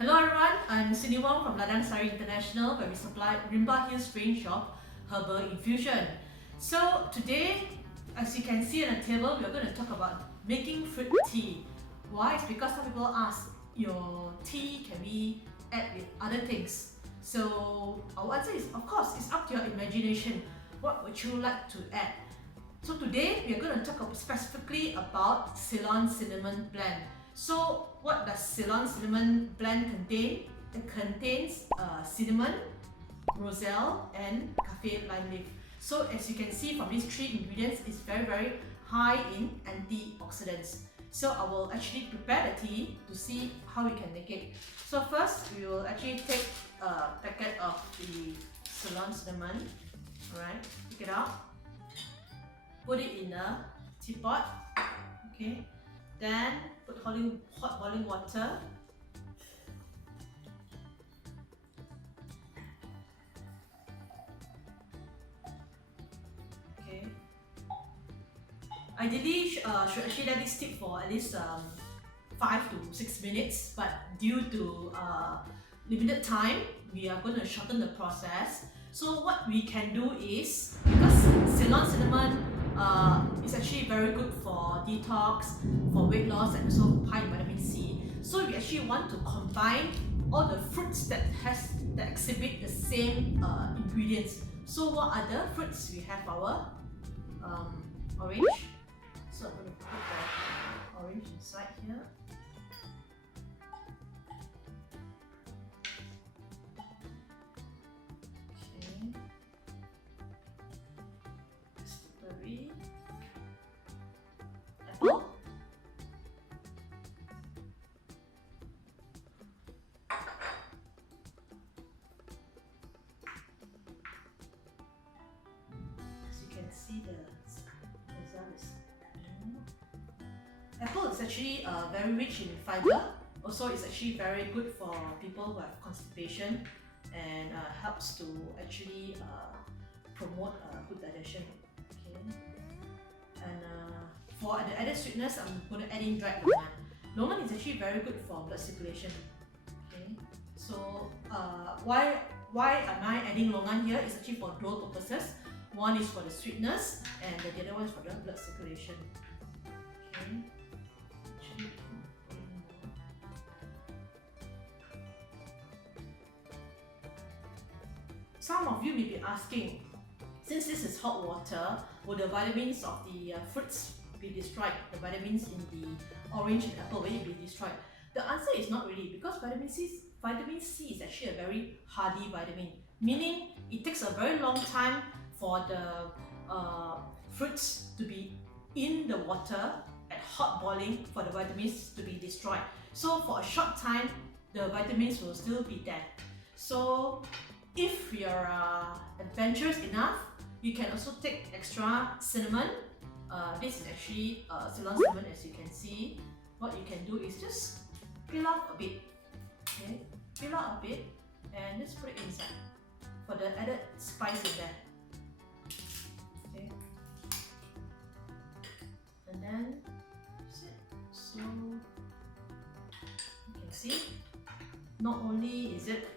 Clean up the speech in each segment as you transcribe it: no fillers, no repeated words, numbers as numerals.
Hello everyone, I'm Cindy Wong from Ladang Sari International, where we supply Rhymba Hills strain shop Herbal Infusion. So today, as you can see on the table, we're going to talk about making fruit tea. Why? It's because some people ask, your tea can we add with other things? So our answer is, of course, it's up to your imagination. What would you like to add? So today, we're going to talk specifically about Ceylon cinnamon blend. So what does Ceylon cinnamon blend contain? It contains cinnamon, roselle and cafe lime leaf. So as you can see from these three ingredients, it's very high in antioxidants. So I will actually prepare the tea to see how we can make it. So first we will actually take a packet of the Ceylon cinnamon. Alright, take it out, put it in a teapot. Okay. Then put hot boiling water. Okay. Ideally, should actually let it steep for at least 5 to 6 minutes, but due to limited time, we are going to shorten the process. So what we can do is, because Ceylon cinnamon is actually very good for detox, for weight loss, and also high in vitamin C. So we actually want to combine all the fruits that exhibit the same ingredients. So what are the fruits? We have our orange. So I'm going to put the orange inside here. Apple, as you can see, the result is apple is actually very rich in fiber. Also, it's actually very good for people who have constipation and helps to actually promote good digestion. Okay. And for the added sweetness, I'm going to add in dried longan. Longan is actually very good for blood circulation. Okay, so why am I adding longan here? It's actually for dual purposes. One is for the sweetness, and the other one is for the blood circulation. Okay. Some of you may be asking, since this is hot water, will the vitamins of the fruits be destroyed? The vitamins in the orange and apple, will it be destroyed? The answer is not really, because vitamin C is actually a very hardy vitamin, meaning it takes a very long time for the fruits to be in the water at hot boiling for the vitamins to be destroyed. So for a short time, the vitamins will still be there. So if you're adventurous enough, you can also take extra cinnamon. This is actually Ceylon cinnamon, as you can see. What you can do is just peel off a bit. Okay, peel off a bit and just put it inside for the added spice in there. Okay, and then that's it. So you can see, not only is it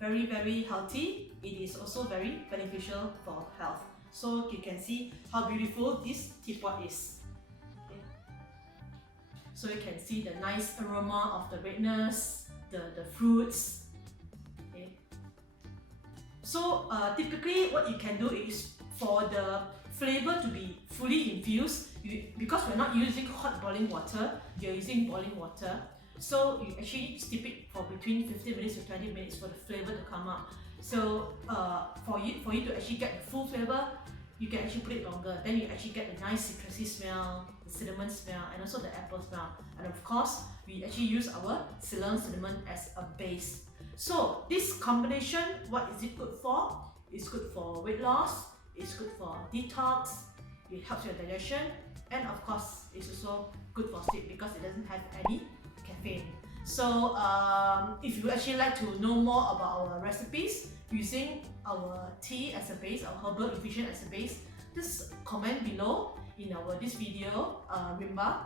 very healthy, it is also very beneficial for health. So you can see how beautiful this teapot is. Okay. So you can see the nice aroma of the redness, the fruits. Okay. So typically what you can do is, for the flavor to be fully infused, because we're not using hot boiling water, you're using boiling water. So you actually steep it for between 15 minutes to 20 minutes for the flavor to come out. So for you to actually get the full flavor, you can actually put it longer. Then you actually get the nice citrusy smell, the cinnamon smell, and also the apple smell. And of course, we actually use our Ceylon cinnamon as a base. So this combination, what is it good for? It's good for weight loss, it's good for detox, it helps your digestion, and of course, it's also good for sleep because it doesn't have any caffeine. So if you actually like to know more about our recipes using our tea as a base, our herbal infusion as a base, just comment below in this video, Rhymba,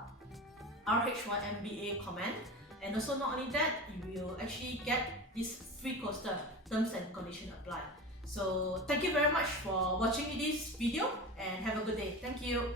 RHYMBA comment. And also not only that, you will actually get this free coaster, terms and conditions apply. So thank you very much for watching this video and have a good day. Thank you.